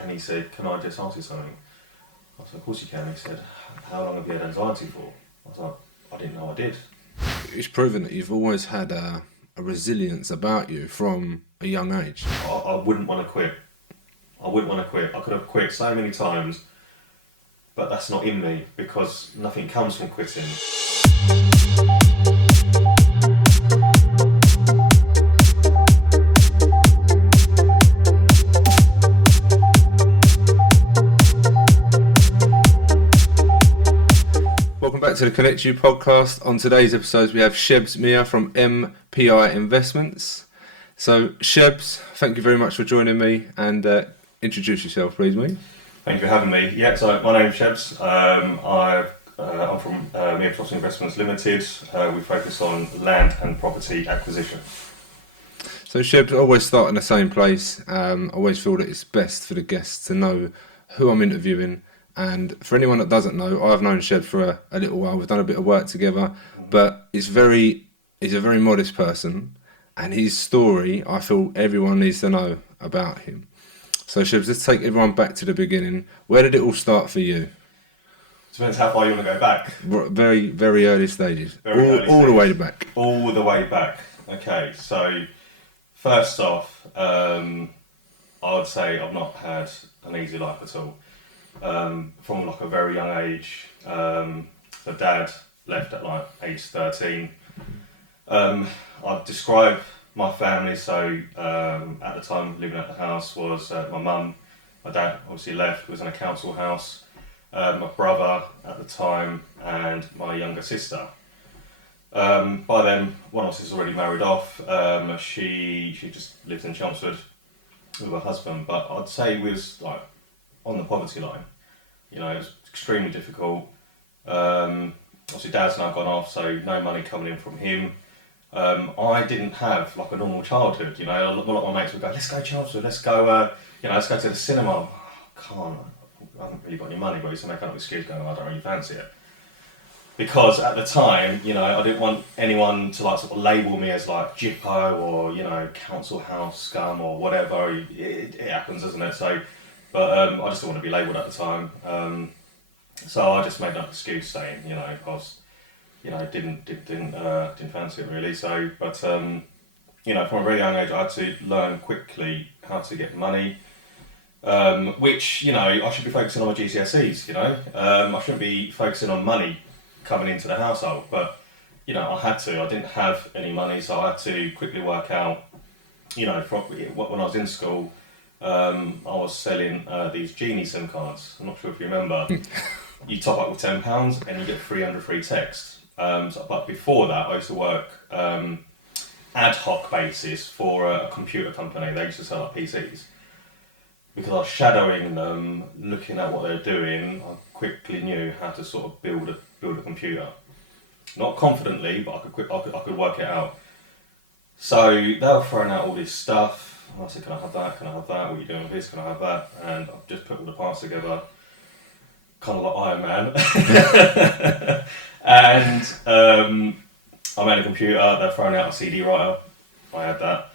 and he said, "Can I just ask you something?" I said, "Of course you can." He said, "How long have you had anxiety for?" I was like, "I didn't know I did." It's proven that you've always had a resilience about you from a young age. I wouldn't want to quit. I wouldn't want to quit. I could have quit so many times, but that's not in me because nothing comes from quitting. Welcome back to the Connect You podcast. On today's episode, we have Shebs Miah from MPI Investments. So, Shebs, thank you very much for joining me, and introduce yourself, please, mate. Thank you for having me. Yeah, so my name's Shebs. I'm from MPI Luxnightzz Ltd. We focus on land and property acquisition. So, Shebs, I always start in the same place. I always feel that it's best for the guests to know who I'm interviewing. And for anyone that doesn't know, I've known Shebs for a little while. We've done a bit of work together, but he's a very modest person, and his story, I feel everyone needs to know about him. So, Shebs, let's take everyone back to the beginning. Where did it all start for you? Depends how far you want to go back. Very, very early stages. All the way back. All the way back. Okay, so first off, I would say I've not had an easy life at all. From like a very young age, the dad left at like age 13. I'd describe my family, so at the time living at the house was my mum. My dad obviously left, was in a council house. My brother at the time and my younger sister. By then, one of us is already married off. She just lives in Chelmsford with her husband, but I'd say we was like on the poverty line. You know, it was extremely difficult. Obviously dad's now gone off, so no money coming in from him. I didn't have like a normal childhood, you know. A lot of my mates would go, "Let's go Chelmsford, let's go let's go to the cinema." Oh, I can't, I haven't really got any money, but I used to make up an excuse going, "I don't really fancy it." Because at the time, you know, I didn't want anyone to like sort of label me as like Jippo or, you know, council house scum or whatever. It happens, doesn't it? So, but I just didn't want to be labelled at the time. So I just made an excuse saying, you know, I was, you know, didn't fancy it really. So, but you know, from a very young age, I had to learn quickly how to get money. Which, you know, I should be focusing on my GCSEs. You know, I shouldn't be focusing on money coming into the household. But you know, I had to. I didn't have any money, so I had to quickly work out. You know, from when I was in school. I was selling these Genie SIM cards. I'm not sure if you remember. You top up with £10 and you get 300 free texts. But before that, I used to work ad hoc basis for a computer company. They used to sell like PCs. Because I was shadowing them, looking at what they were doing, I quickly knew how to sort of build a computer. Not confidently, but I could work it out. So they were throwing out all this stuff. I said, "Can I have that? Can I have that? What are you doing with this? Can I have that?" And I've just put all the parts together, kind of like Iron Man. And I made a computer. They're throwing out a CD writer. I had that.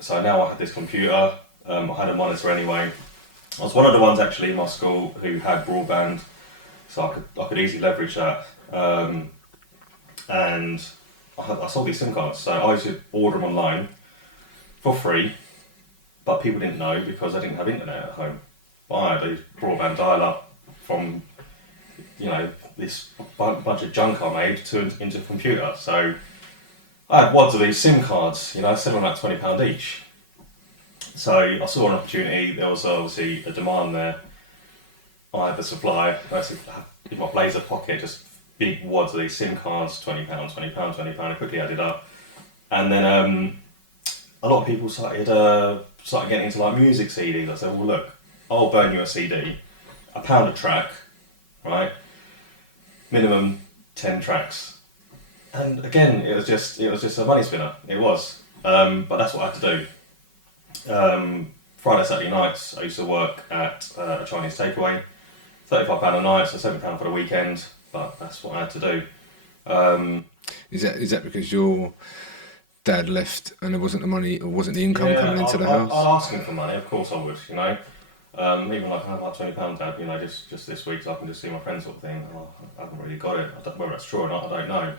So now I had this computer. I had a monitor anyway. I was one of the ones actually in my school who had broadband, so I could easily leverage that. And I sold these SIM cards, so I used to order them online for free, but people didn't know because I didn't have internet at home. But I had a broadband dial-up from, you know, this bunch of junk I made into a computer. So I had wads of these SIM cards, you know, selling them at £20 each. So I saw an opportunity. There was obviously a demand there. I had the supply. I said, in my blazer pocket, just big wads of these SIM cards, £20, £20, £20. I quickly added up, and then a lot of people started getting into like music CDs. I said, "Well, look, I'll burn you a CD, £1 a track, right? Minimum 10 tracks." And again, it was just a money spinner. It was, but that's what I had to do. Friday, Saturday nights, I used to work at a Chinese takeaway, £35 a night, so £7 for the weekend. But that's what I had to do. Is that because you're dad left and there wasn't the money or wasn't the income Yeah, coming into the I'd house? ask him for money, of course I would, you know. Even like, I have like £20, Dad, you know, just this week so I can just see my friends sort of thing. Oh, I haven't really got it. Whether that's true or not, I don't know.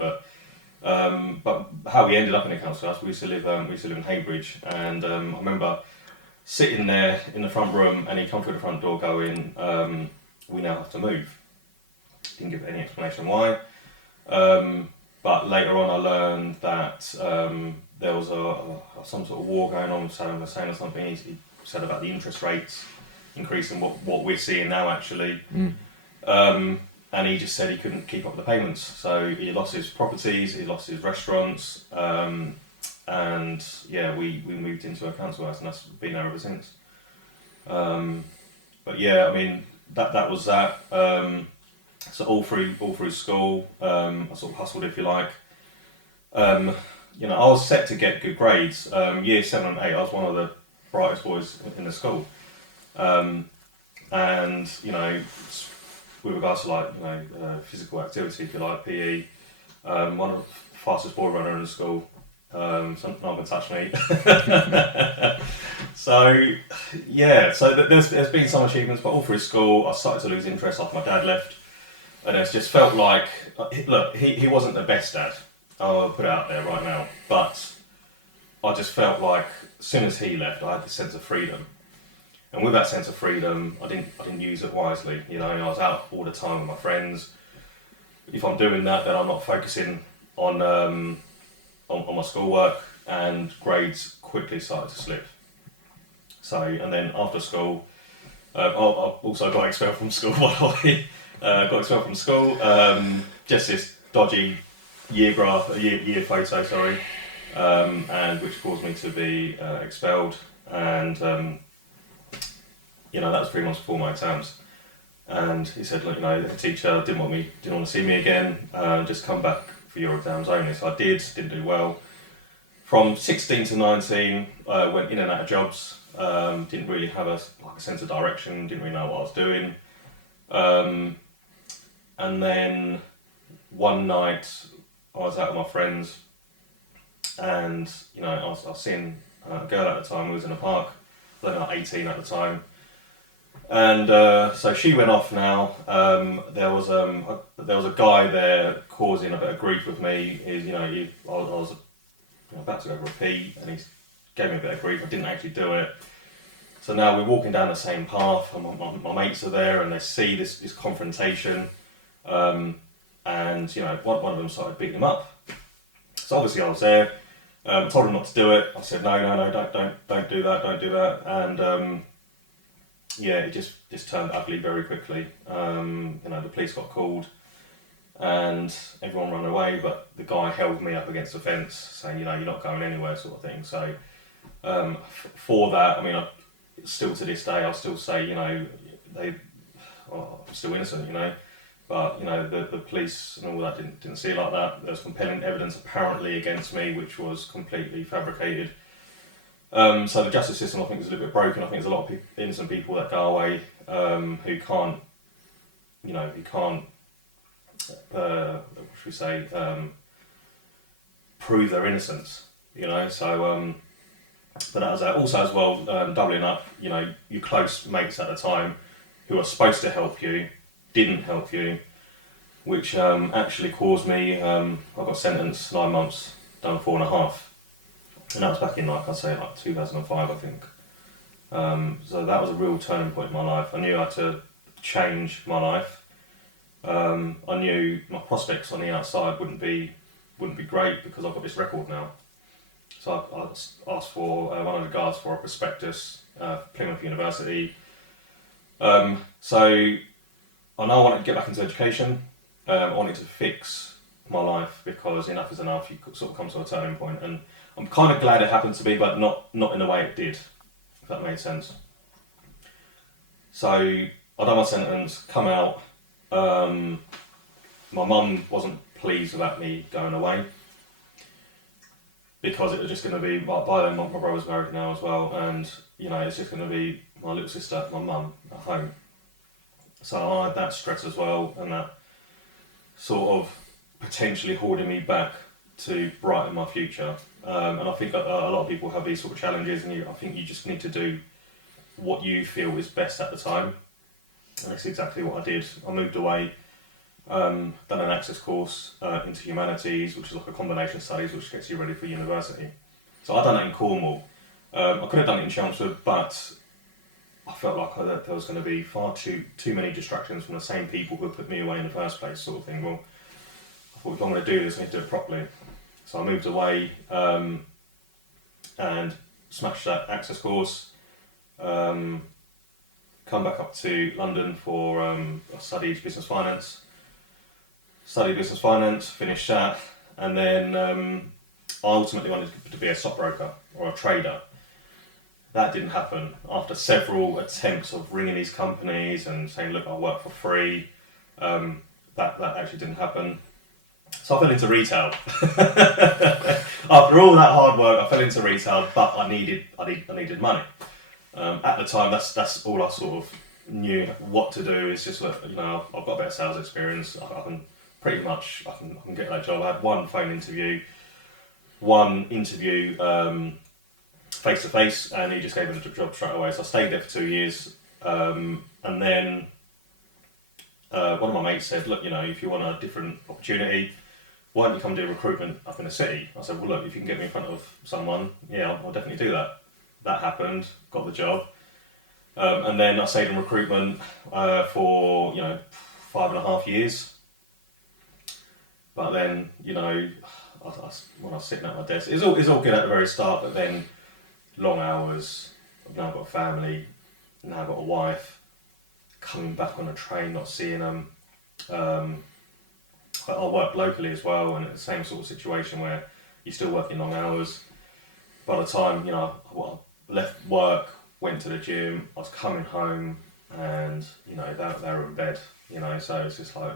But how we ended up in the council house, we used to live in Haybridge, and I remember sitting there in the front room, and he come through the front door going, "We now have to move." Didn't give any explanation why. But later on, I learned that there was some sort of war going on with Saddam Hussein or something. He said about the interest rates increasing, what we're seeing now actually. And he just said he couldn't keep up with the payments. So he lost his properties, he lost his restaurants, and yeah, we moved into a council house, and that's been there ever since. But yeah, I mean, that was that. So all through school, I sort of hustled, if you like. You know, I was set to get good grades. Year 7 and 8, I was one of the brightest boys in the school. And you know, with regards to like, you know, physical activity, if you like, PE, one of the fastest boy runner in the school. So no one can touch me. So yeah, so there's been some achievements, but all through school, I started to lose interest after my dad left, and it's just felt like, look, he wasn't the best dad. I'll put it out there right now, but I just felt like as soon as he left, I had this sense of freedom. And with that sense of freedom, I didn't use it wisely. You know, I was out all the time with my friends. If I'm doing that, then I'm not focusing on my schoolwork, and grades quickly started to slip. So, and then after school, I also got expelled from school. By the way, got expelled from school. Just this dodgy year photo, sorry, and which caused me to be expelled. And you know, that was 3 months before my exams. And he said, look, you know, the teacher didn't want to see me again, just come back for your exams only. So I didn't do well. From 16 to 19, I went in and out of jobs, didn't really have a sense of direction, didn't really know what I was doing. And then one night, I was out with my friends, and you know, I was seeing a girl at the time who was in a park. I was like 18 at the time. And so she went off now. There was a guy there causing a bit of grief with me. I was about to go for a pee, and he gave me a bit of grief. I didn't actually do it. So now we're walking down the same path, and my mates are there, and they see this confrontation. And you know, one of them started beating him up. So obviously I was there. Told him not to do it. I said no, don't do that. And yeah, it just turned ugly very quickly. You know, the police got called, and everyone ran away. But the guy held me up against the fence, saying, you know, you're not going anywhere, sort of thing. So for that, I mean, still to this day, I'll still say, you know, I'm still innocent, you know. But you know, the police and all that didn't see it like that. There was compelling evidence apparently against me, which was completely fabricated. So the justice system, I think, is a little bit broken. I think there's a lot of innocent people that go away who can't, what should we say, prove their innocence. You know, so but that was that. Also, as well, doubling up, you know, your close mates at the time who are supposed to help you didn't help you, which actually caused me. I got sentenced 9 months, done 4.5. And that was back in, like I say, like 2005, I think. So that was a real turning point in my life. I knew I had to change my life. I knew my prospects on the outside wouldn't be great because I've got this record now. So I asked for one of the guards for a prospectus, Plymouth University. So I know I wanted to get back into education. I wanted to fix my life because enough is enough. You sort of come to a turning point, and I'm kind of glad it happened to me, but not in the way it did, if that made sense. So I done my sentence, come out. My mum wasn't pleased about me going away because it was just going to be, by then my brother's married now as well, and you know, it's just going to be my little sister, my mum at home. So I had that stress as well, and that sort of potentially holding me back to brighten my future. And I think a lot of people have these sort of challenges, and I think you just need to do what you feel is best at the time. And that's exactly what I did. I moved away, done an access course into humanities, which is like a combination of studies which gets you ready for university. So I done that in Cornwall. I could have done it in Chelmsford, but I felt like there was going to be far too many distractions from the same people who put me away in the first place, sort of thing. Well, I thought if I'm going to do this, I need to do it properly. So I moved away and smashed that access course. Come back up to London for I studied business finance. Finished that, and then I ultimately wanted to be a stockbroker or a trader. That didn't happen. After several attempts of ringing these companies and saying, "Look, I'll work for free," that actually didn't happen. So I fell into retail. After all that hard work, I fell into retail, but I needed money. At the time, that's all I sort of knew what to do. It's just like, I've got a bit of sales experience. I can pretty much I can get that job. I had one phone interview, face to face, and he just gave me the job straight away. So I stayed there for 2 years, and then one of my mates said, "Look, if you want a different opportunity, why don't you come do recruitment up in the city?" I said, "Well, look, if you can get me in front of someone, yeah, I'll definitely do that." That happened, got the job, and then I stayed in recruitment for 5.5 years. But then, when I was sitting at my desk, it's all good at the very start, but then long hours. I've now got a family, now got a wife. Coming back on a train, not seeing them. I work locally as well, and it's the same sort of situation where you're still working long hours. By the time I left work, went to the gym, I was coming home, and they were in bed. So it's just like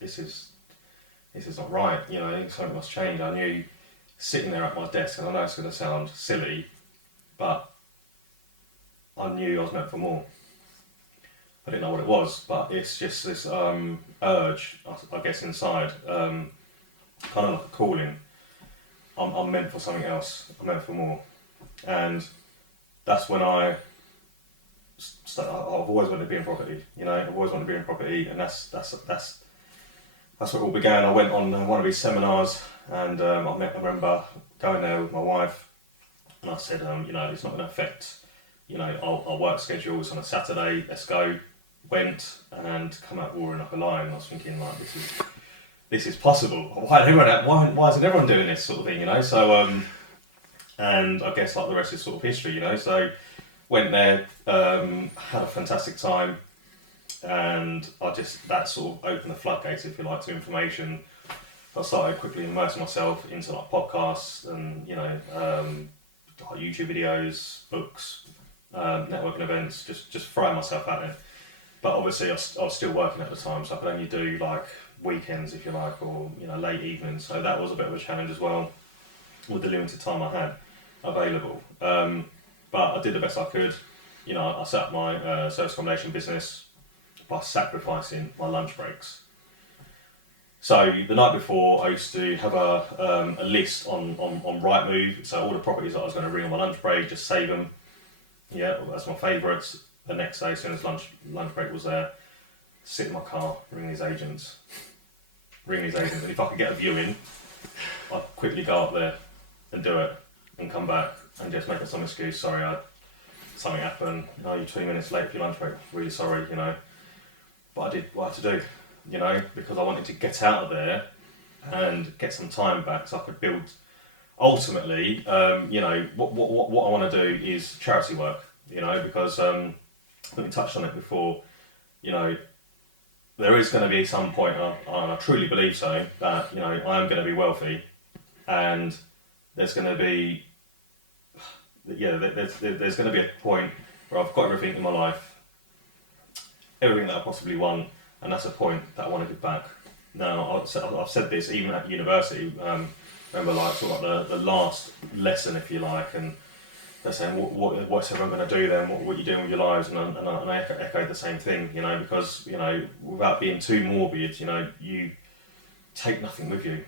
this is not right. Something must change. I knew sitting there at my desk, and I know it's going to sound silly, but I knew I was meant for more. I didn't know what it was, but it's just this urge, I guess, inside, kind of like a calling. I'm meant for something else. I'm meant for more, and that's when I've always wanted to be in property. I've always wanted to be in property, and that's where it all began. I went on one of these seminars, and I remember going there with my wife, and I said, it's not going to affect, our work schedule. It's on a Saturday. Let's go. Went and come out roaring like a lion. I was thinking, like, this is possible. Why isn't everyone doing this sort of thing? So and I guess like the rest is sort of history. So went there, had a fantastic time, and that sort of opened the floodgates, if you like, to information. I started quickly immersing myself into like podcasts and like YouTube videos, books, networking events, just throwing myself out there. But obviously I was still working at the time, so I could only do like weekends, if you like, or late evenings. So that was a bit of a challenge as well, with the limited time I had available. But I did the best I could. I set up my service accommodation business by sacrificing my lunch breaks. So the night before, I used to have a list on Rightmove, so all the properties that I was going to ring on my lunch break, just save them. Yeah, that's my favourites. The next day, as soon as lunch break was there, sit in my car, ring these agents, and if I could get a viewing, I'd quickly go up there and do it, and come back and just make up some excuse. Sorry, something happened. You're 20 minutes late for your lunch break. Really sorry, But I did what I had to do, because I wanted to get out of there and get some time back so I could build. Ultimately, what I want to do is charity work, because we touched on it before. There is going to be some point, and I truly believe so, that I am going to be wealthy, and there's going to be there's going to be a point where I've got everything in my life, everything that I possibly want, and that's a point that I want to give back. Now, I've said this even at university. Remember, like sort of like the last lesson, if you like, and they're saying, what's everyone going to do then? What are you doing with your lives? And I echoed the same thing, because without being too morbid, you take nothing with you.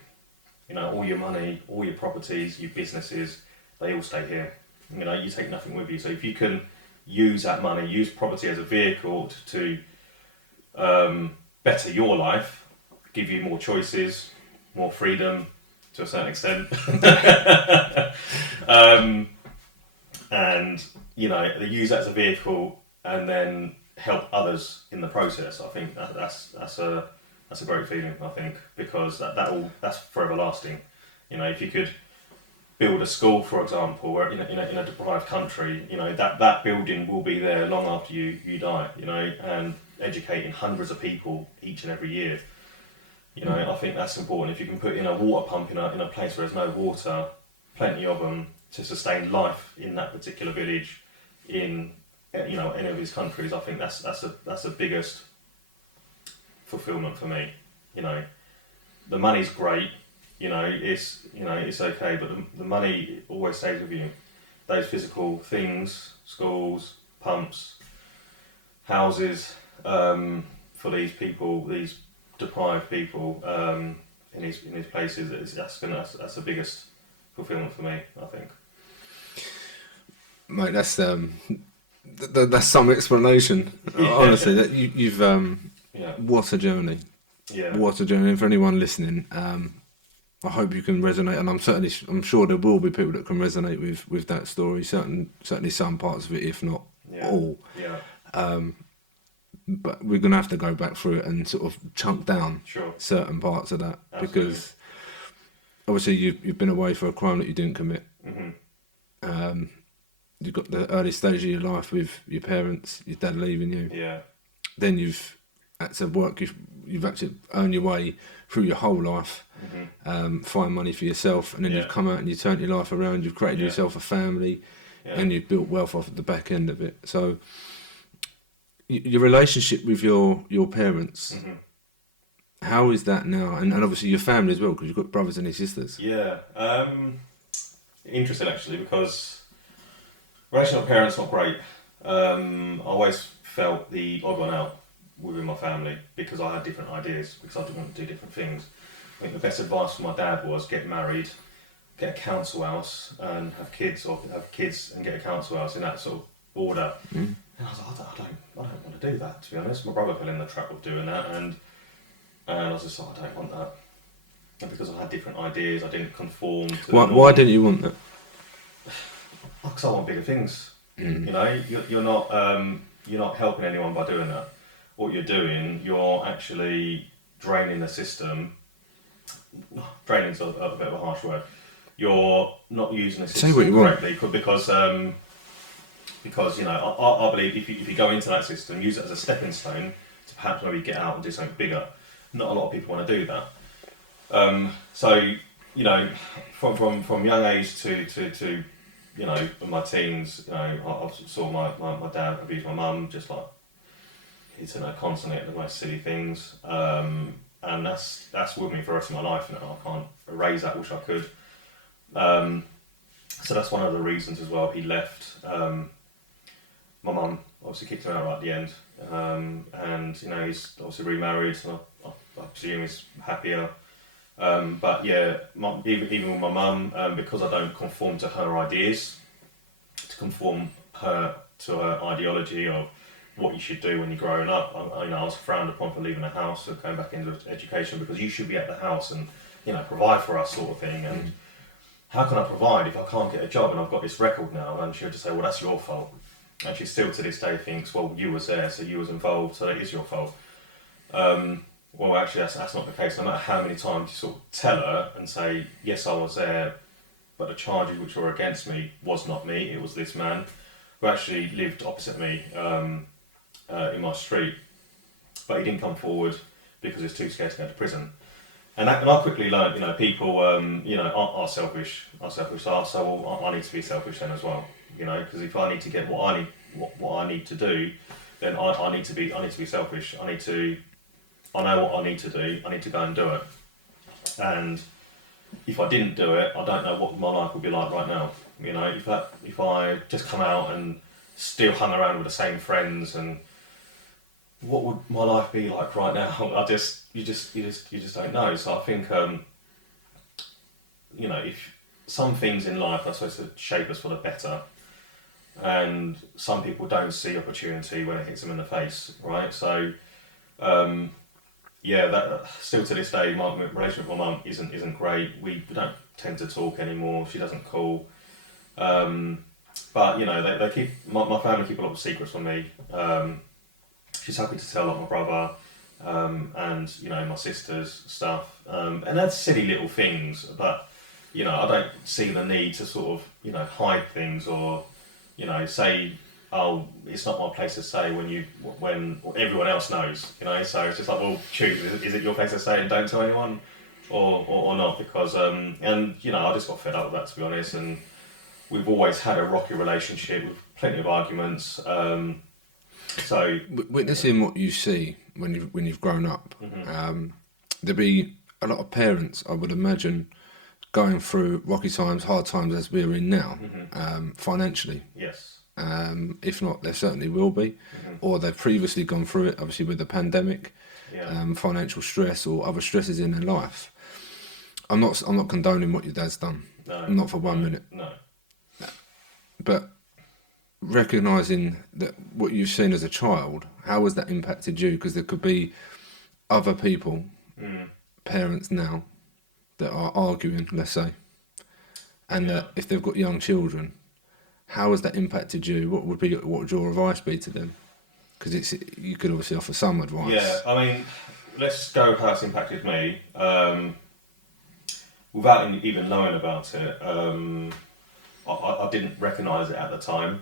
You know, all your money, all your properties, your businesses, they all stay here. You know, you take nothing with you. So if you can use that money, use property as a vehicle to better your life, give you more choices, more freedom to a certain extent, and you know, they use that as a vehicle and then help others in the process. I think that's a great feeling. I think because that's forever lasting. You know, if you could build a school, for example, where in a deprived country, you know, that building will be there long after you die. You know, and educating hundreds of people each and every year. You know, I think that's important. If you can put in a water pump in a place where there's no water, plenty of them to sustain life in that particular village, in you know any of these countries, I think that's the biggest fulfillment for me. You know, the money's great. You know, it's okay, but the money always stays with you. Those physical things, schools, pumps, houses, for these people, these deprived people in these places, that's the biggest fulfillment for me, I think. Mate, that's some explanation. Honestly, that you've what a journey. Yeah. What a journey. And for anyone listening, I hope you can resonate, and I'm sure there will be people that can resonate with that story. Certainly some parts of it, if not all. Yeah. But we're gonna have to go back through it and sort of chunk down certain parts of that. Absolutely. Because obviously you've been away for a crime that you didn't commit. Mm-hmm. You've got the early stage of your life with your parents, your dad leaving you. Yeah. Then you've had to work. You've actually earned your way through your whole life. Mm-hmm. Find money for yourself, and then you've come out and you turned your life around. You've created yourself a family, and you've built wealth off at the back end of it. So your relationship with your parents, how is that now? And obviously your family as well, because you've got brothers and sisters. Yeah. Interesting actually, because relationship with parents not great. I always felt the odd one out within my family because I had different ideas, because I didn't want to do different things. I think the best advice from my dad was get married, get a council house and have kids, or have kids and get a council house, in that sort of order. And I was like, I don't want to do that, to be honest. My brother fell in the trap of doing that, and I was just like, I don't want that. And because I had different ideas, I didn't conform to Why didn't you want that? Because I want bigger things. You know, you're not helping anyone by doing that. What you're doing, you're actually draining the system. Draining's a bit of a harsh word. You're not using the system correctly because you know, I believe if you go into that system, use it as a stepping stone to perhaps maybe get out and do something bigger. Not a lot of people want to do that. So you know, from young age to you know, in my teens, you know, I saw my dad abuse my mum, just like hitting her constantly at the most silly things. And that's with me for the rest of my life now. I can't erase that, wish I could. So that's one of the reasons as well he left. My mum obviously kicked him out right at the end. And you know, he's obviously remarried, and I presume he's happier. But yeah, even with my mum, because I don't conform to her ideas, to conform her to her ideology of what you should do when you're growing up. I was frowned upon for leaving the house and going back into education, because you should be at the house and, you know, provide for us, sort of thing. And how can I provide if I can't get a job and I've got this record now? And she would just say, well, that's your fault. And she still to this day thinks, well, you was there, so you was involved, so it is your fault. Well, actually, that's not the case. No matter how many times you sort of tell her and say, yes, I was there, but the charges which were against me was not me, it was this man who actually lived opposite me in my street, but he didn't come forward because he was too scared to go to prison. And I quickly learned, you know, people, you know, are selfish. So well, I need to be selfish then as well, you know, because if I need to get what I need to do, then I need to be selfish. I know what I need to do. I need to go and do it. And if I didn't do it, I don't know what my life would be like right now. You know, if I just come out and still hung around with the same friends, and what would my life be like right now? You just don't know. So I think you know, if some things in life are supposed to shape us for the better, and some people don't see opportunity when it hits them in the face, right? So, yeah, that still to this day, my relationship with my mum isn't great. We don't tend to talk anymore. She doesn't call. But you know, they keep my family keep a lot of secrets from me. She's happy to tell like my brother, and you know, my sister's stuff, and that's silly little things. But you know, I don't see the need to sort of, you know, hide things, or you know, say, oh, it's not my place to say when everyone else knows, you know. So it's just like, well, choose, is it your place to say and don't tell anyone, or not? Because and you know, I just got fed up with that, to be honest. And we've always had a rocky relationship with plenty of arguments. So witnessing what you see when you've grown up, there'd be a lot of parents, I would imagine, going through rocky times, hard times as we're in now, financially. yes, If not, there certainly will be, or they've previously gone through it, obviously with the pandemic, yeah, financial stress or other stresses in their life. I'm not condoning what your dad's done, no, not for 1 minute, no, but recognising that what you've seen as a child, how has that impacted you? Because there could be other people, parents now, that are arguing, let's say, and that if they've got young children, how has that impacted you? What would your advice be to them? Because you could obviously offer some advice. Yeah, I mean, let's go how it's impacted me. Without even knowing about it, I didn't recognise it at the time,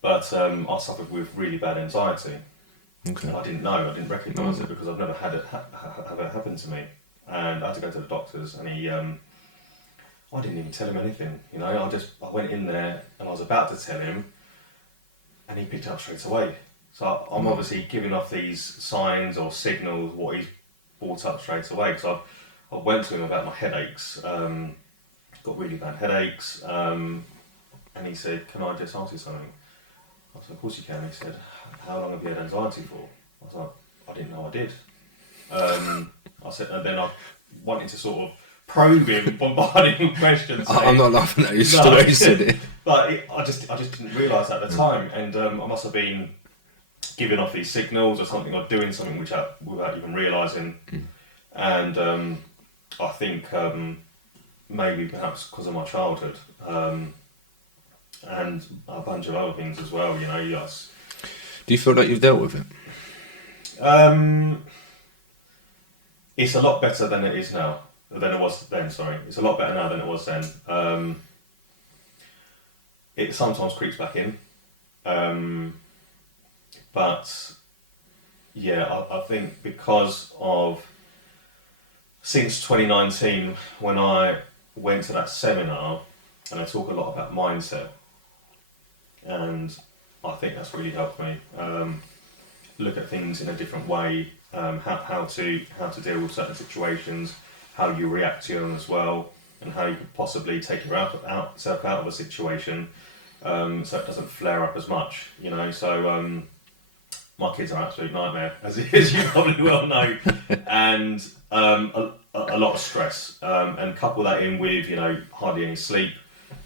but I suffered with really bad anxiety. Okay. I didn't know, I didn't recognise it because I've never had it have it happen to me. And I had to go to the doctors, and I didn't even tell him anything, you know. I went in there and I was about to tell him, and he picked it up straight away. So I'm obviously giving off these signs or signals what he's brought up straight away. Because I went to him about my headaches, got really bad headaches, and he said, "Can I just ask you something?" I said, "Of course you can." He said, "How long have you had anxiety for?" I was like, "I didn't know I did." I said, and then I wanted to sort of probe him, bombard him with questions. I'm not laughing at you, just the way you said it. But I just didn't realise at the time, and I must have been giving off these signals or something, or doing something without even realising. And I think maybe perhaps because of my childhood, and a bunch of other things as well, you know. Yes. Do you feel like you've dealt with it? It's a lot better than it is now. Than it was then, sorry. It's a lot better now than it was then. It sometimes creeps back in. But yeah, I think because of, since 2019, when I went to that seminar, and I talk a lot about mindset, and I think that's really helped me look at things in a different way, how to deal with certain situations, how you react to them as well, and how you could possibly take yourself out of a situation, so it doesn't flare up as much, you know. So my kids are an absolute nightmare, as you probably well know, and a lot of stress, and couple that in with, you know, hardly any sleep.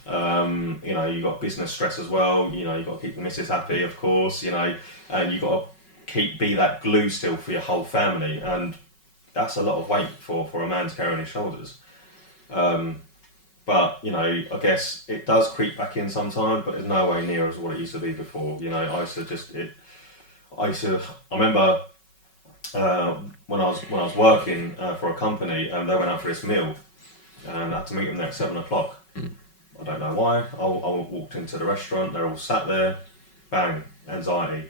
You know, you got business stress as well. You know, you got to keep the missus happy, of course. You know, and you got to be that glue still for your whole family, and that's a lot of weight for a man to carry on his shoulders. But you know, I guess it does creep back in sometimes, but it's no way near as what it used to be before. You know, I remember when I was working for a company, and they went out for this meal, and I had to meet them there at 7:00. I don't know why. I walked into the restaurant, they're all sat there, bang, anxiety.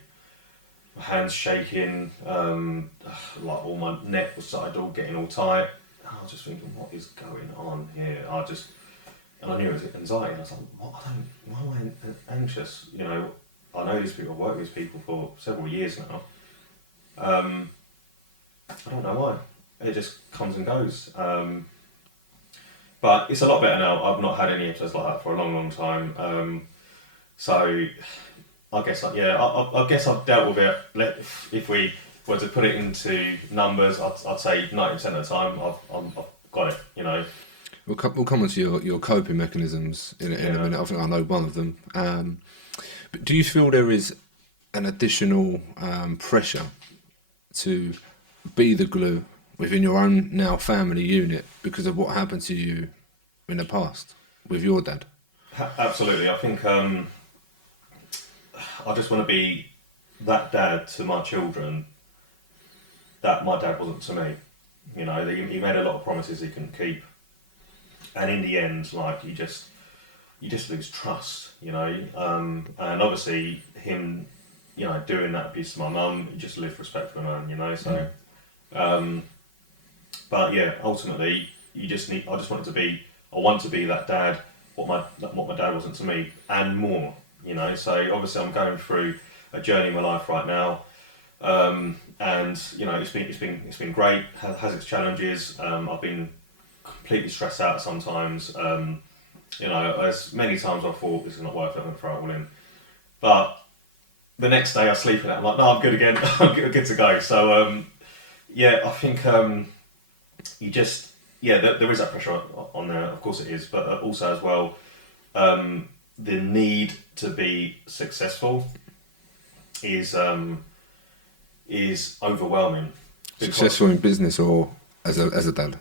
My hands shaking, like all my neck was started all getting all tight. And I was just thinking, what is going on here? And I knew it was anxiety, and I was like, why am I anxious? You know, I know these people, I've worked with these people for several years now. I don't know why. It just comes and goes. But it's a lot better now. I've not had any episodes like that for a long, long time. So I guess, I guess I've dealt with it. If we were to put it into numbers, I'd say 90% of the time I've got it, you know. We'll come on to your coping mechanisms in a minute. I think I know one of them. But do you feel there is an additional pressure to be the glue within your own now family unit because of what happened to you in the past with your dad? Absolutely. I think I just want to be that dad to my children that my dad wasn't to me. You know, he made a lot of promises he couldn't keep, and in the end, like you just lose trust. You know, and obviously him, you know, doing that abuse to my mum, he just lived respect for the man. You know, so. But yeah, ultimately, I just wanted to be. I want to be that dad. What my dad wasn't to me, and more. You know, so obviously I'm going through a journey in my life right now, and you know it's been great. Has its challenges. I've been completely stressed out sometimes. You know, as many times I thought this is not worth it. I'm going to throw it all in, but the next day I sleep in it. I'm like, no, I'm good again. I'm good to go. So yeah, I think you just there is that pressure on there. Of course it is, but also as well. The need to be successful is overwhelming. Successful in business or as a dad?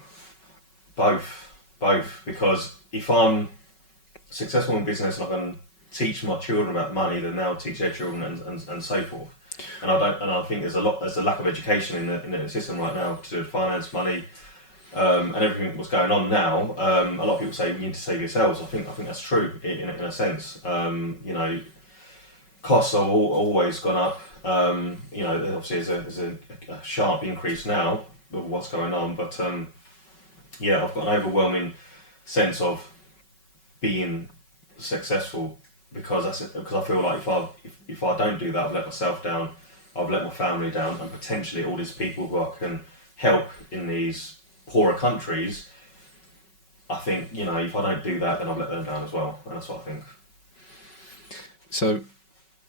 Both. Because if I'm successful in business and I can teach my children about money, then they'll teach their children and so forth. And I think there's a lack of education in the system right now to do with finance, money. And everything what's going on now, a lot of people say you need to save yourselves. I think that's true in a sense. You know, costs are always gone up. You know, obviously there's a sharp increase now with what's going on. But yeah, I've got an overwhelming sense of being successful because I feel like if I don't do that, I've let myself down. I've let my family down, and potentially all these people who I can help in these poorer countries, I think, you know, if I don't do that, then I've let them down as well, and that's what I think. So,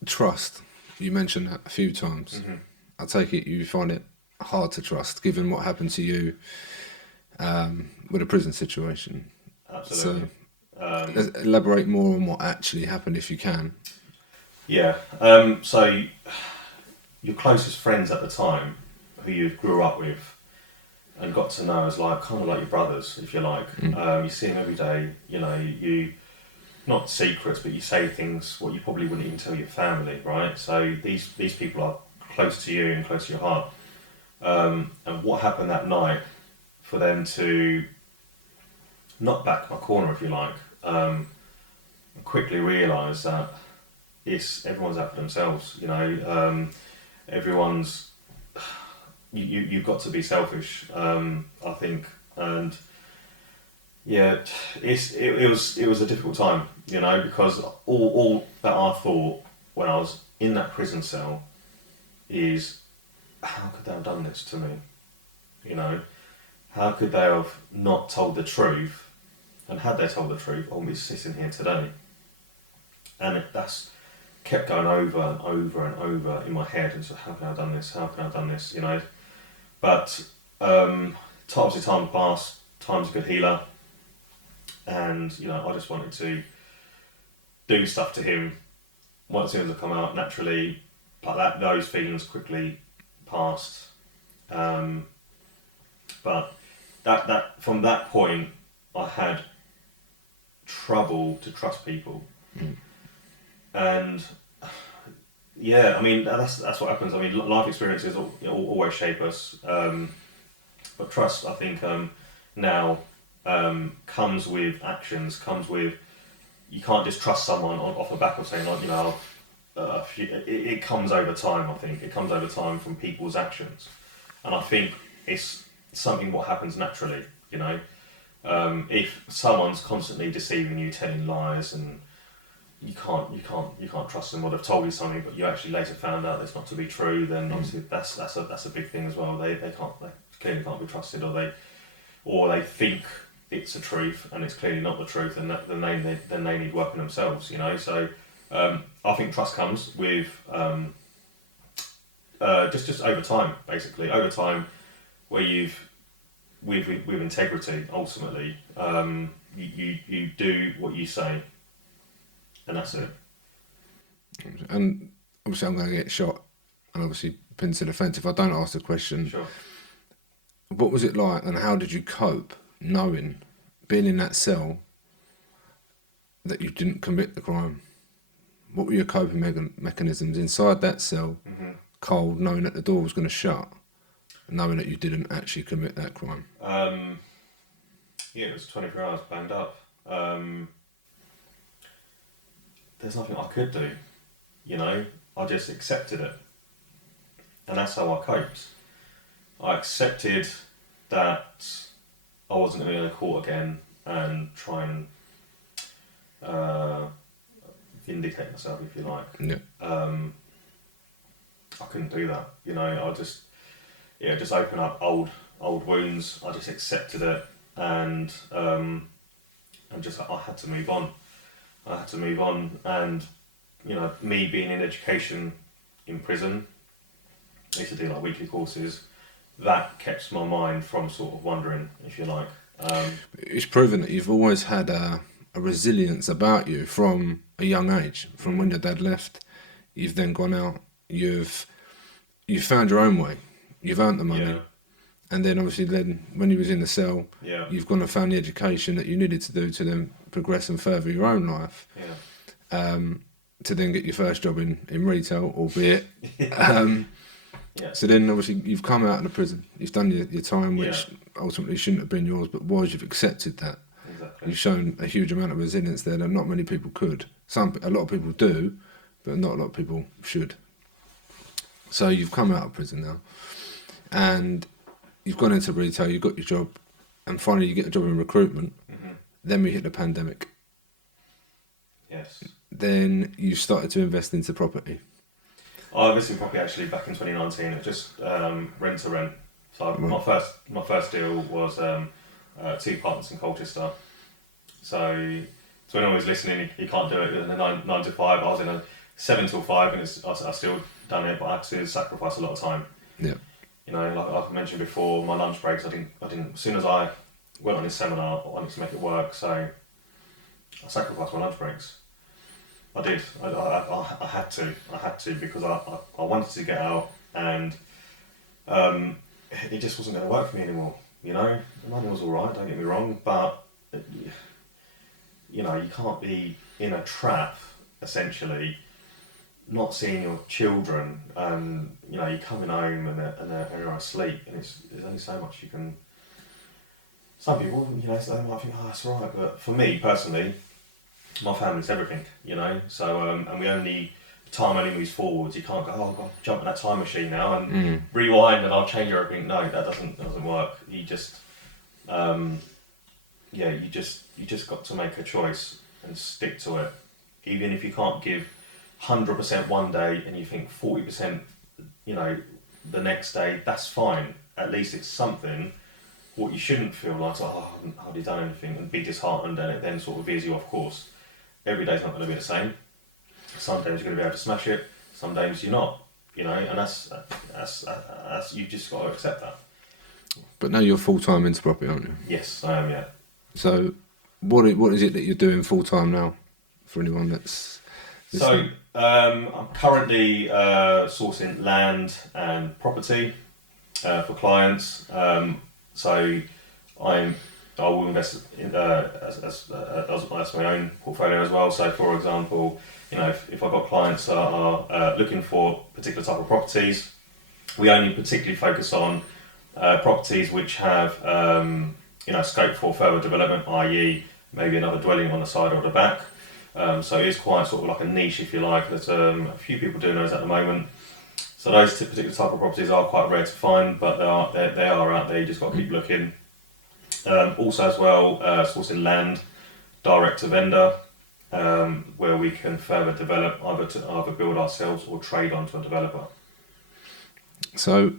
trust, you mentioned that a few times. Mm-hmm. I take it you find it hard to trust, given what happened to you with a prison situation. Absolutely. So, elaborate more on what actually happened, if you can. Yeah, so your closest friends at the time, who you grew up with, and got to know as kind of like your brothers, if you like. You see them every day. You know, you not secrets, but you say things what you probably wouldn't even tell your family, right? So these people are close to you and close to your heart. And what happened that night for them to knock back my corner, if you like, and quickly realise that everyone's out for themselves. You know, everyone's. You've got to be selfish, I think, and yeah, it was a difficult time, you know, because all that I thought when I was in that prison cell is, how could they have done this to me? You know, how could they have not told the truth? And had they told the truth, I wouldn't be sitting here today. And that's kept going over and over and over in my head, and so how can I have done this? How can I have done this? You know. But obviously time passed, time's a good healer, and you know I just wanted to do stuff to him. Once as soon as I come out, naturally, but those feelings quickly passed. But that from that point, I had trouble to trust people, and. Yeah, I mean that's what happens. I mean, life experiences always shape us, but trust, I think, now comes with actions. Comes with you can't just trust someone off the back of saying, you know, it comes over time. I think it comes over time from people's actions, and I think it's something what happens naturally. You know, if someone's constantly deceiving you, telling lies and you can't trust them, or they've told you something but you actually later found out that's not to be true, then obviously that's a big thing as well. They clearly can't be trusted, or they think it's the truth and it's clearly not the truth, and then they need work on themselves, you know. So I think trust comes with just over time, basically over time, where you've with integrity. Ultimately, you do what you say, and that's it. And obviously, I'm going to get shot, and obviously, pin to the fence if I don't ask the question. Sure. What was it like, and how did you cope, knowing, being in that cell, that you didn't commit the crime? What were your coping mechanisms inside that cell, cold, knowing that the door was going to shut, knowing that you didn't actually commit that crime? Yeah, it was 24 hours banged up. There's nothing I could do, you know. I just accepted it, and that's how I coped. I accepted that I wasn't going to go to court again and try and vindicate myself, if you like. Yeah. I couldn't do that, you know. I just open up old wounds. I just accepted it, and I had to move on. And you know, me being in education in prison, I used to do like weekly courses. That kept my mind from sort of wandering, if you like. It's proven that you've always had a resilience about you from a young age. From when your dad left, you've then gone out. You've found your own way. You've earned the money, and then obviously then when you was in the cell, you've gone and found the education that you needed to do to then progress and further your own life. To then get your first job in retail, albeit. So then obviously you've come out of the prison, you've done your time, which ultimately shouldn't have been yours, but was, you've accepted that. Exactly. You've shown a huge amount of resilience there that not many people could. A lot of people do, but not a lot of people should. So you've come out of prison now, and you've gone into retail, you've got your job, and finally you get a job in recruitment. Then we hit the pandemic. Yes. Then you started to invest into property. I invested in property actually back in 2019. It was just rent to rent. So my first deal was 2 apartments in Colchester. So to anyone who's listening, you can't do it in a 9 to 5. I was in a 7 till 5, and I still done it, but I had to sacrifice a lot of time. Yeah. You know, like I mentioned before, my lunch breaks. I didn't. As soon as I went on this seminar, I wanted to make it work. So I sacrificed my lunch breaks. I did. I had to because I wanted to get out, and it just wasn't going to work for me anymore. You know, the money was all right. Don't get me wrong, but you know, you can't be in a trap essentially, not seeing your children. You know, you're coming home and they're asleep, and there's only so much you can. Some people, you know, they might think, oh, that's all right, but for me personally, my family's everything, you know. So and time only moves forwards. You can't go, oh, I've got to jump in that time machine now and rewind and I'll change everything. No, that doesn't work. You just you just got to make a choice and stick to it. Even if you can't give 100% one day and you think 40%, you know, the next day, that's fine. At least it's something. What you shouldn't feel like, oh, I haven't hardly done anything, and be disheartened, and it then sort of veers you off course. Every day's not going to be the same. Some days you're going to be able to smash it, some days you're not, you know, and that's you've just got to accept that. But now you're full-time into property, aren't you? Yes, I am, yeah. So what is it that you're doing full-time now, for anyone that's listening? So I'm currently sourcing land and property for clients. So I will invest in, as my own portfolio as well. So for example, you know, if I've got clients that are looking for particular type of properties, we only particularly focus on properties which have you know, scope for further development, i.e. maybe another dwelling on the side or the back. So it is quite sort of like a niche, if you like. There's a few people doing those at the moment. So those particular type of properties are quite rare to find, but they are out there. You just got to keep looking. Also as well, sourcing land direct to vendor, where we can further develop, either build ourselves or trade onto a developer. So,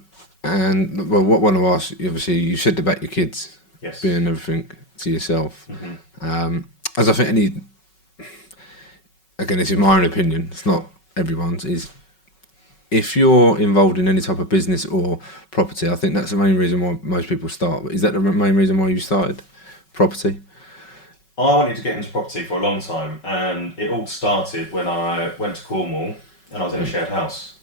and what I want to ask, obviously you said about your kids, yes, being everything to yourself. As I think again, this is my own opinion, it's not everyone's, is if you're involved in any type of business or property, I think that's the main reason why most people start. Is that the main reason why you started property? I wanted to get into property for a long time, and it all started when I went to Cornwall and I was in a shared house.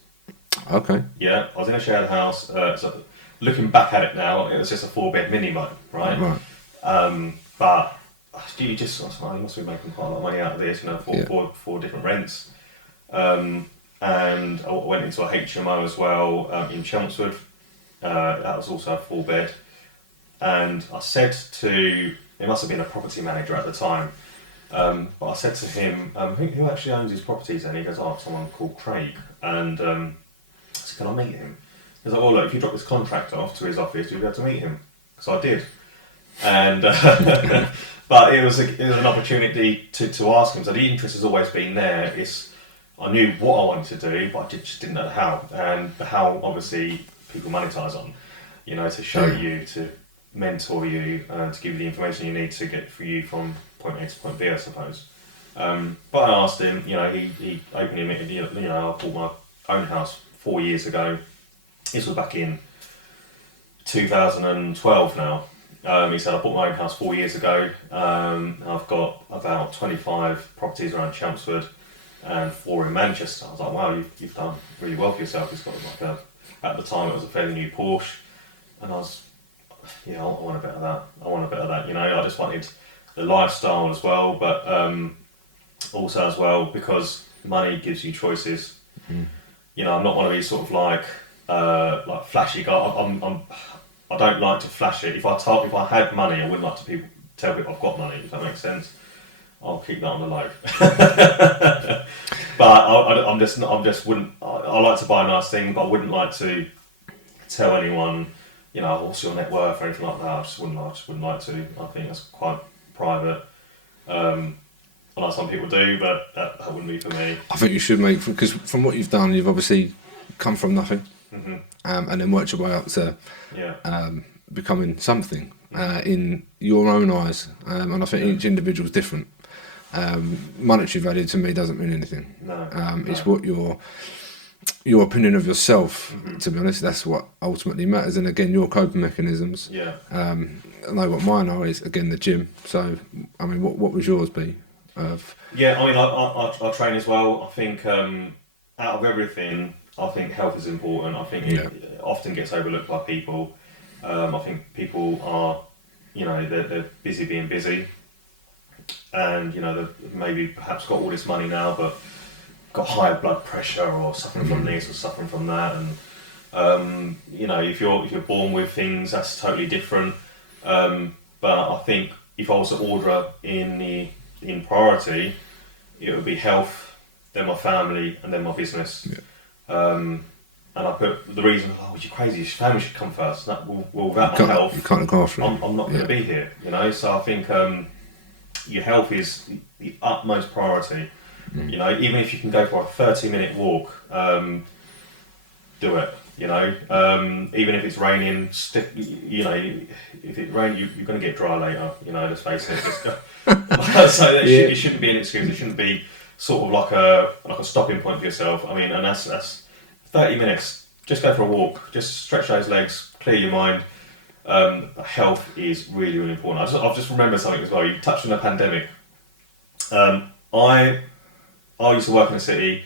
Okay. Yeah, I was in a shared house. So looking back at it now, it was just a 4-bed mini-mo, right? Right. But you just, you must be making quite a lot of money out of this, Yeah. four different rents. And I went into a HMO as well in Chelmsford. That was also a 4-bed. And I said to, it must have been a property manager at the time, but I said to him, who actually owns these properties? And he goes, oh, someone called Craig. And I said, can I meet him? He's like, oh, look, if you drop this contract off to his office, you'll be able to meet him. So I did. And but it was an opportunity to ask him. So the interest has always been there. I knew what I wanted to do, but I just didn't know the how. And the how, obviously, people monetize on, to show you, to mentor you, to give you the information you need to get for you from point A to point B, I suppose. But I asked him, he openly admitted, I bought my own house 4 years ago. This was back in 2012 now. He said, I bought my own house 4 years ago. I've got about 25 properties around Chelmsford and 4 in Manchester. I was like, wow, you've done really well for yourself. It's got at the time it was a fairly new Porsche. And I was, I want a bit of that. I just wanted the lifestyle as well, but also as well, because money gives you choices. Mm. I'm not one of these sort of like flashy guy. I don't like to flash it. If I had money, I wouldn't like to tell people I've got money. If that makes sense, I'll keep that on the low. But I like to buy a nice thing, but I wouldn't like to tell anyone, what's your net worth or anything like that. I just wouldn't like to. I think that's quite private. I know some people do, but that wouldn't be for me. I think you should because from what you've done, you've obviously come from nothing. Mm-hmm. And then worked your way up to becoming something in your own eyes. And I think each individual is different. Monetary value to me doesn't mean anything. No. It's what your opinion of yourself. Mm-hmm. To be honest, that's what ultimately matters. And again, your coping mechanisms. Yeah. I know what mine are is again the gym. So I mean, what would yours be? Yeah, I mean, I train as well. I think out of everything, I think health is important. I think it often gets overlooked by people. I think people are, they're busy being busy, and they've maybe perhaps got all this money now, but got high blood pressure or suffering from this or suffering from that, and if you're born with things, that's totally different. But I think if I was to order in priority, it would be health, then my family, and then my business. Yeah. And I put the reason, you're crazy, your family should come first. Without my health, you can't look after it. I'm not going to be here, So I think your health is the utmost priority. Mm. Even if you can go for a 30-minute walk, do it. Even if it's raining, if it rains, you're going to get dry later. Let's face it. Just go. So it shouldn't be an excuse. It shouldn't be sort of like a stopping point for yourself. I mean, and that's 30 minutes. Just go for a walk. Just stretch those legs, clear your mind. Health is really, really important. I've just remembered something as well. You touched on the pandemic. I used to work in the city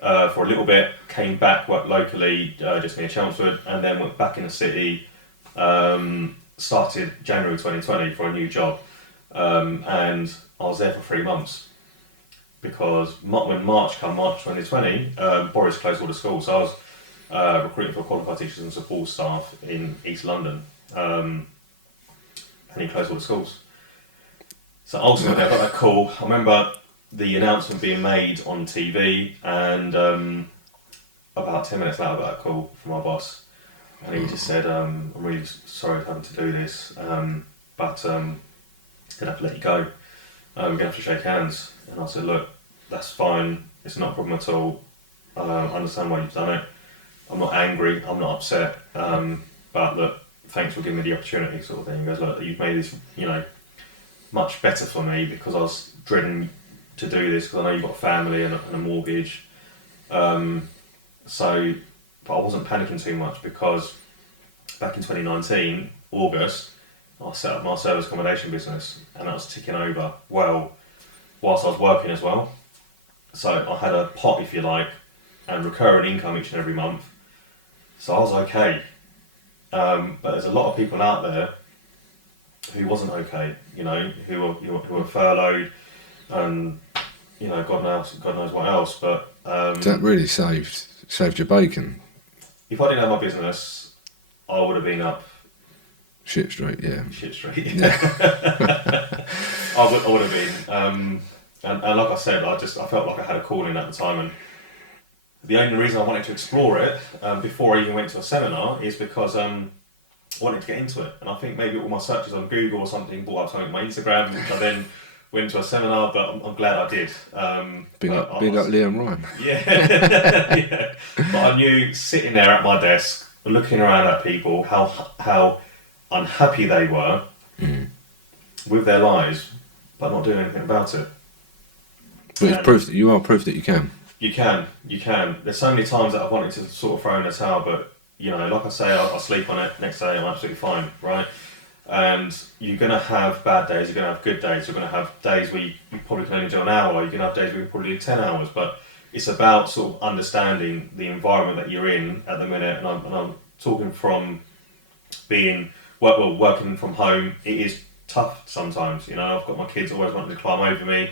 for a little bit. Came back, worked locally, just near Chelmsford, and then went back in the city. Started January 2020 for a new job. And I was there for 3 months because when March 2020, Boris closed all the schools. So I was recruiting for qualified teachers and support staff in East London, and he closed all the schools. So ultimately, I got that call. I remember the announcement being made on TV, and about 10 minutes later, I got a call from my boss, and he just said, "I'm really sorry for having to do this, but gonna have to let you go. We're gonna have to shake hands." And I said, "Look, that's fine. It's not a problem at all. I understand why you've done it. I'm not angry. I'm not upset. But look, thanks for giving me the opportunity," sort of thing. He goes, "Look, you've made this, much better for me because I was dreading to do this because I know you've got a family and a mortgage. So, but I wasn't panicking too much because back in 2019, August, I set up my service accommodation business and that was ticking over well whilst I was working as well. So I had a pot, if you like, and recurring income each and every month. So I was okay. But there's a lot of people out there who wasn't okay, you know, who were furloughed and, you know, God knows what else. But That really saved your bacon. if I didn't have my business, I would have been up Shit straight, yeah. shit straight. Yeah. I would have been. And like I said, I felt like I had a calling at the time, and the only reason I wanted to explore it before I even went to a seminar is because I wanted to get into it. And I think maybe all my searches on Google or something brought up something on my Instagram, which I then went to a seminar. But I'm glad I did. Big up Liam Ryan. Yeah, yeah. But I knew sitting there at my desk, looking around at people, how unhappy they were with their lives, but not doing anything about it. But it's proof that you can. You can. There's so many times that I've wanted to sort of throw in the towel, but you know, like I say, I sleep on it. Next day, I'm absolutely fine, right? And you're gonna have bad days. You're gonna have good days. You're gonna have days where you probably can only do an hour. You're gonna have days where you probably do 10 hours. But it's about sort of understanding the environment that you're in at the minute. And I'm talking from working from home. It is tough sometimes. You know, I've got my kids always wanting to climb over me.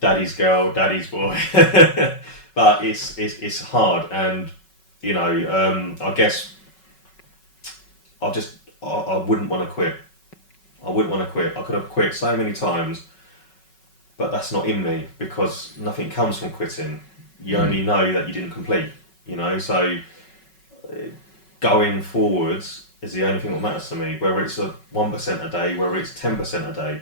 Daddy's girl, daddy's boy. But it's hard, and you know, I guess I wouldn't want to quit. I wouldn't want to quit. I could have quit so many times, but that's not in me because nothing comes from quitting. You only know that you didn't complete. You know, so going forwards is the only thing that matters to me. Whether it's 1% a day, whether it's 10% a day.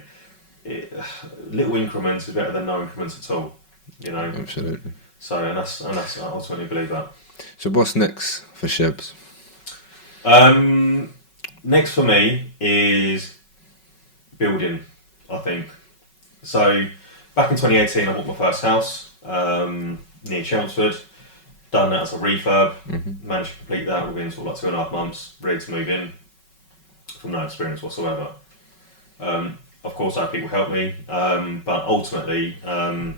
Little increments are better than no increments at all, you know. Absolutely. So and that's I ultimately believe that. So what's next for Shebs? Next for me is building, I think. So back in 2018, I bought my first house near Chelmsford. Done that as a refurb. Managed to complete that within sort of like 2.5 months. Ready to move in from no experience whatsoever. Of course, I had people help me, but ultimately, I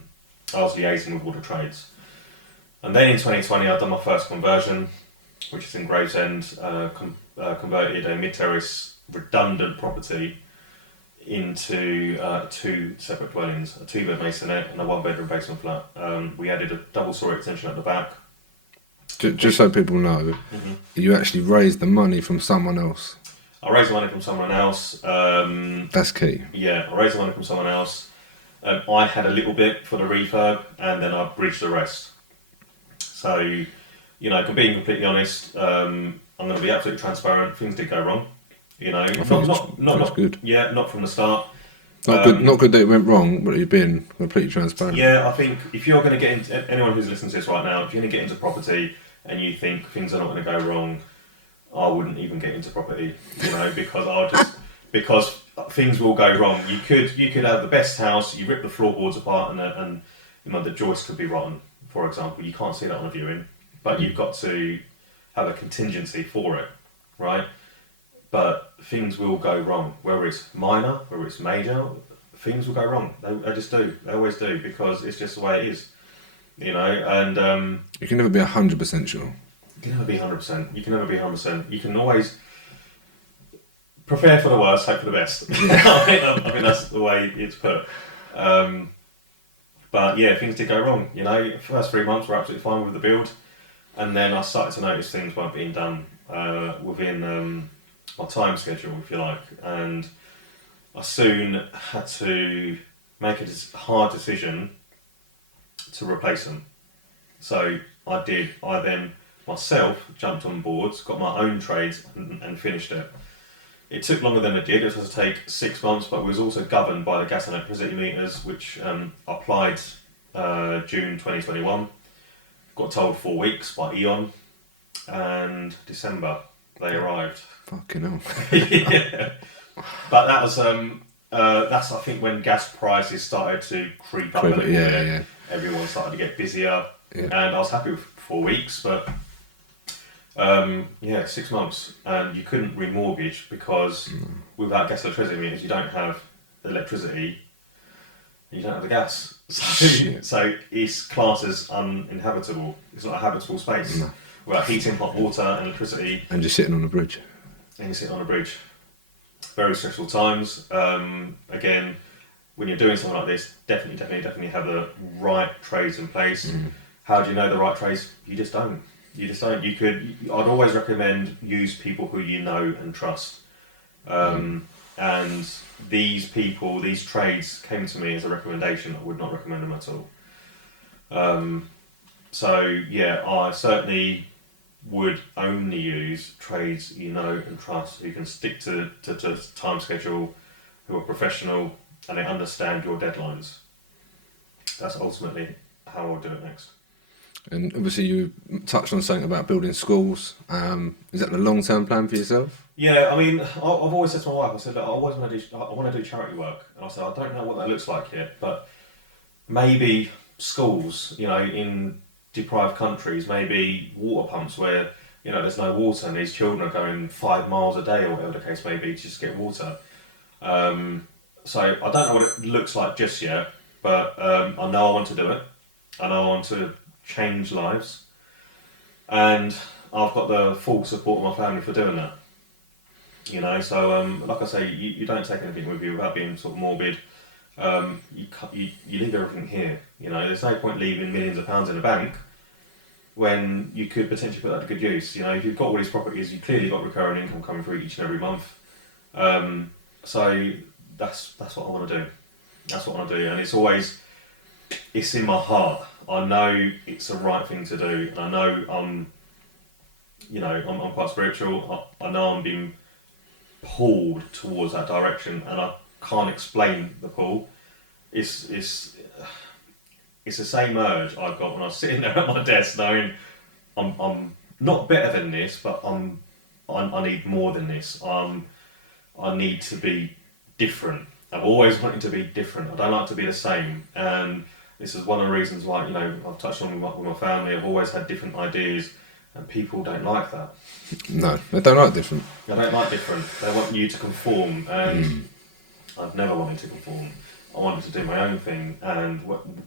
was liaising with all the trades. And then in 2020, I'd done my first conversion, which is in Gravesend, converted a mid-terrace redundant property into 2 separate dwellings, a 2-bed masonette and a 1-bedroom basement flat. We added a double-storey extension at the back. Just so people know, you actually raised the money from someone else. I raised the money from someone else. That's key. Yeah, I raised the money from someone else. I had a little bit for the refurb, and then I bridged the rest. So, you know, being completely honest, I'm going to be absolutely transparent. Things did go wrong. You know, not good. Yeah, not from the start. Not good that it went wrong, but you're being completely transparent. Yeah, I think if you're going to get into, anyone who's listening to this right now, if you're going to get into property and you think things are not going to go wrong, I wouldn't even get into property, you know, because things will go wrong. You could have the best house, you rip the floorboards apart, and you know the joist could be rotten, for example. You can't see that on a viewing, but you've got to have a contingency for it, right? But things will go wrong, whether it's minor, whether it's major. Things will go wrong. They just do. They always do, because it's just the way it is, you know. And you can never be 100% sure. You can never be 100%. You can never be 100%. You can always prepare for the worst, hope for the best. I think that's the way it's put. But yeah, things did go wrong. You know, the first 3 months were absolutely fine with the build, and then I started to notice things weren't being done within my time schedule, if you like, and I soon had to make a hard decision to replace them. So I did. I then myself jumped on boards, got my own trades, and finished it. It took longer than it did. It was supposed to take 6 months, but it was also governed by the gas and electricity meters, which applied June 2021. Got told 4 weeks by Eon, and December they arrived. Fucking hell. Yeah. But that was that's I think when gas prices started to creep up a little bit. Yeah. Everyone started to get busier. Yeah. And I was happy with 4 weeks, but yeah, 6 months, and you couldn't remortgage because without gas electricity means you don't have electricity, you don't have the gas. So it's classed as uninhabitable. It's not a habitable space without heating, hot water, and electricity. And you're sitting on a bridge. And you're sitting on a bridge. Very stressful times. Again, when you're doing something like this, definitely have the right trades in place. How do you know the right trades? You just don't. I'd always recommend use people who you know and trust. And these people, these trades came to me as a recommendation. I would not recommend them at all. So yeah, I certainly would only use trades you know and trust, who can stick to time schedule, who are professional, and they understand your deadlines. That's ultimately how I'll do it next. And obviously you touched on something about building schools. Is that the long-term plan for yourself? Yeah, I mean, I've always said to my wife, I said, look, I want to do charity work. And I said, I don't know what that looks like yet, but maybe schools, in deprived countries, maybe water pumps where, there's no water and these children are going 5 miles a day or whatever the case may be to just get water. So I don't know what it looks like just yet, but I know I want to do it. I know I want to change lives. And I've got the full support of my family for doing that. So like I say, you don't take anything with you without being sort of morbid. You leave everything here. There's no point leaving millions of pounds in the bank when you could potentially put that to good use. If you've got all these properties, you've clearly got recurring income coming through each and every month. So that's what I want to do. That's what I want to do, and it's in my heart. I know it's the right thing to do, and I know I'm quite spiritual. I know I'm being pulled towards that direction, and I can't explain the pull. It's the same urge I got when I was sitting there at my desk, knowing I'm not better than this, but I need more than this. I need to be different. I've always wanted to be different. I don't like to be the same, and this is one of the reasons why I've touched on with my family. I've always had different ideas, and people don't like that. No, they don't like different. They don't like different. They want you to conform, and I've never wanted to conform. I wanted to do my own thing, and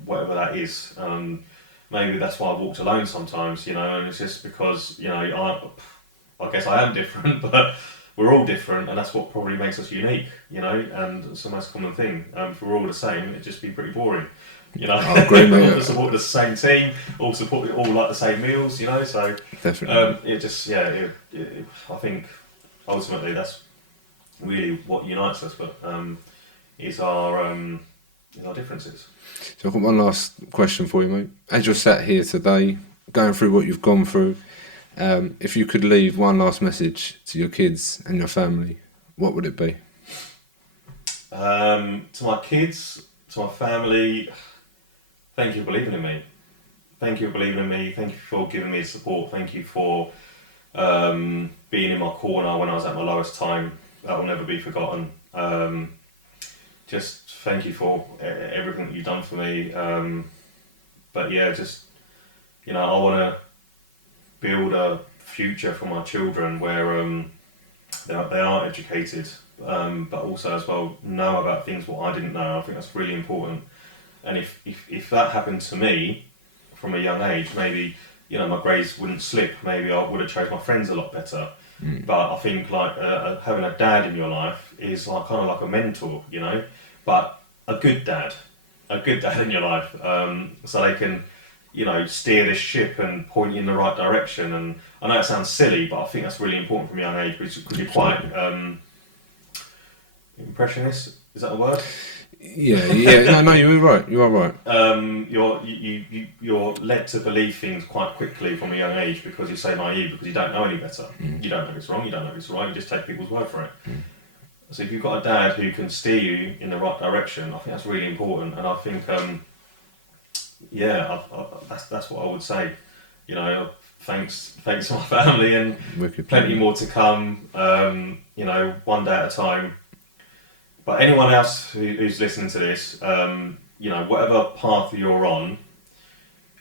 whatever that is. Maybe that's why I walked alone sometimes, and it's just because, I guess I am different, but we're all different, and that's what probably makes us unique, and it's the most common thing. If we're all the same, it'd just be pretty boring. I agree, mate. All support the same team, all like the same meals, so definitely. I think ultimately that's really what unites us, but is our differences. So I've got one last question for you, mate. As you're sat here today, going through what you've gone through, if you could leave one last message to your kids and your family, what would it be? To my kids, to my family, thank you for believing in me. Thank you for believing in me. Thank you for giving me support. Thank you for being in my corner when I was at my lowest time. That will never be forgotten. Just thank you for everything that you've done for me. But yeah, just, I want to build a future for my children where they are educated, but also as well know about things what I didn't know. I think that's really important. And if that happened to me from a young age, maybe my grades wouldn't slip. Maybe I would have chosen my friends a lot better. But I think having a dad in your life is kind of like a mentor, but a good dad in your life, so they can steer this ship and point you in the right direction. And I know it sounds silly, but I think that's really important from a young age because you're quite impressionist. Is that a word? Yeah. No, you are right. You're led to believe things quite quickly from a young age because you're so naive, because you don't know any better. You don't know if it's wrong, you don't know if it's right, you just take people's word for it. So if you've got a dad who can steer you in the right direction, I think that's really important. And I think that's what I would say. Thanks to my family, and plenty more to come. One day at a time. But anyone else who's listening to this, whatever path you're on,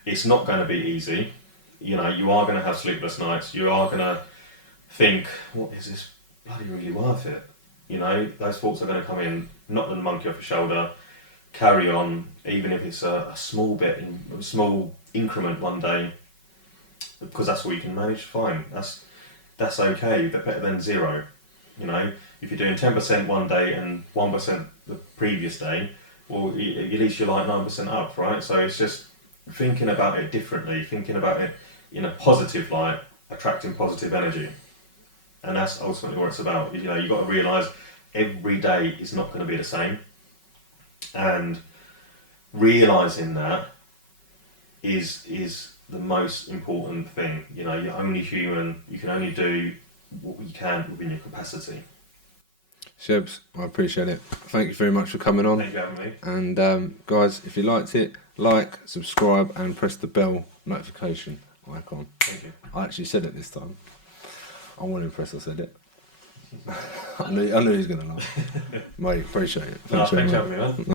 it's not going to be easy. You know, you are going to have sleepless nights. You are going to think, what is this bloody really worth it? You know, those thoughts are going to come in, knock the monkey off your shoulder, carry on, even if it's a small bit, a small increment one day, because that's all you can manage, fine. That's okay, but better than zero. You know, if you're doing 10% one day and 1% the previous day, well, at least you're like 9% up, right? So it's just thinking about it differently, thinking about it in a positive light, attracting positive energy. And that's ultimately what it's about. You know, you've got to realise every day is not going to be the same. And realising that is the most important thing. You know, you're only human, you can only do what you can within your capacity. Shebs, I appreciate it. Thank you very much for coming on. Thank you for having me. And guys, if you liked it, like, subscribe, and press the bell notification icon. Thank you. I actually said it this time. I'm well impressed I said it. I knew he was going to laugh. Mate, appreciate it. Thanks for very having much. me, man.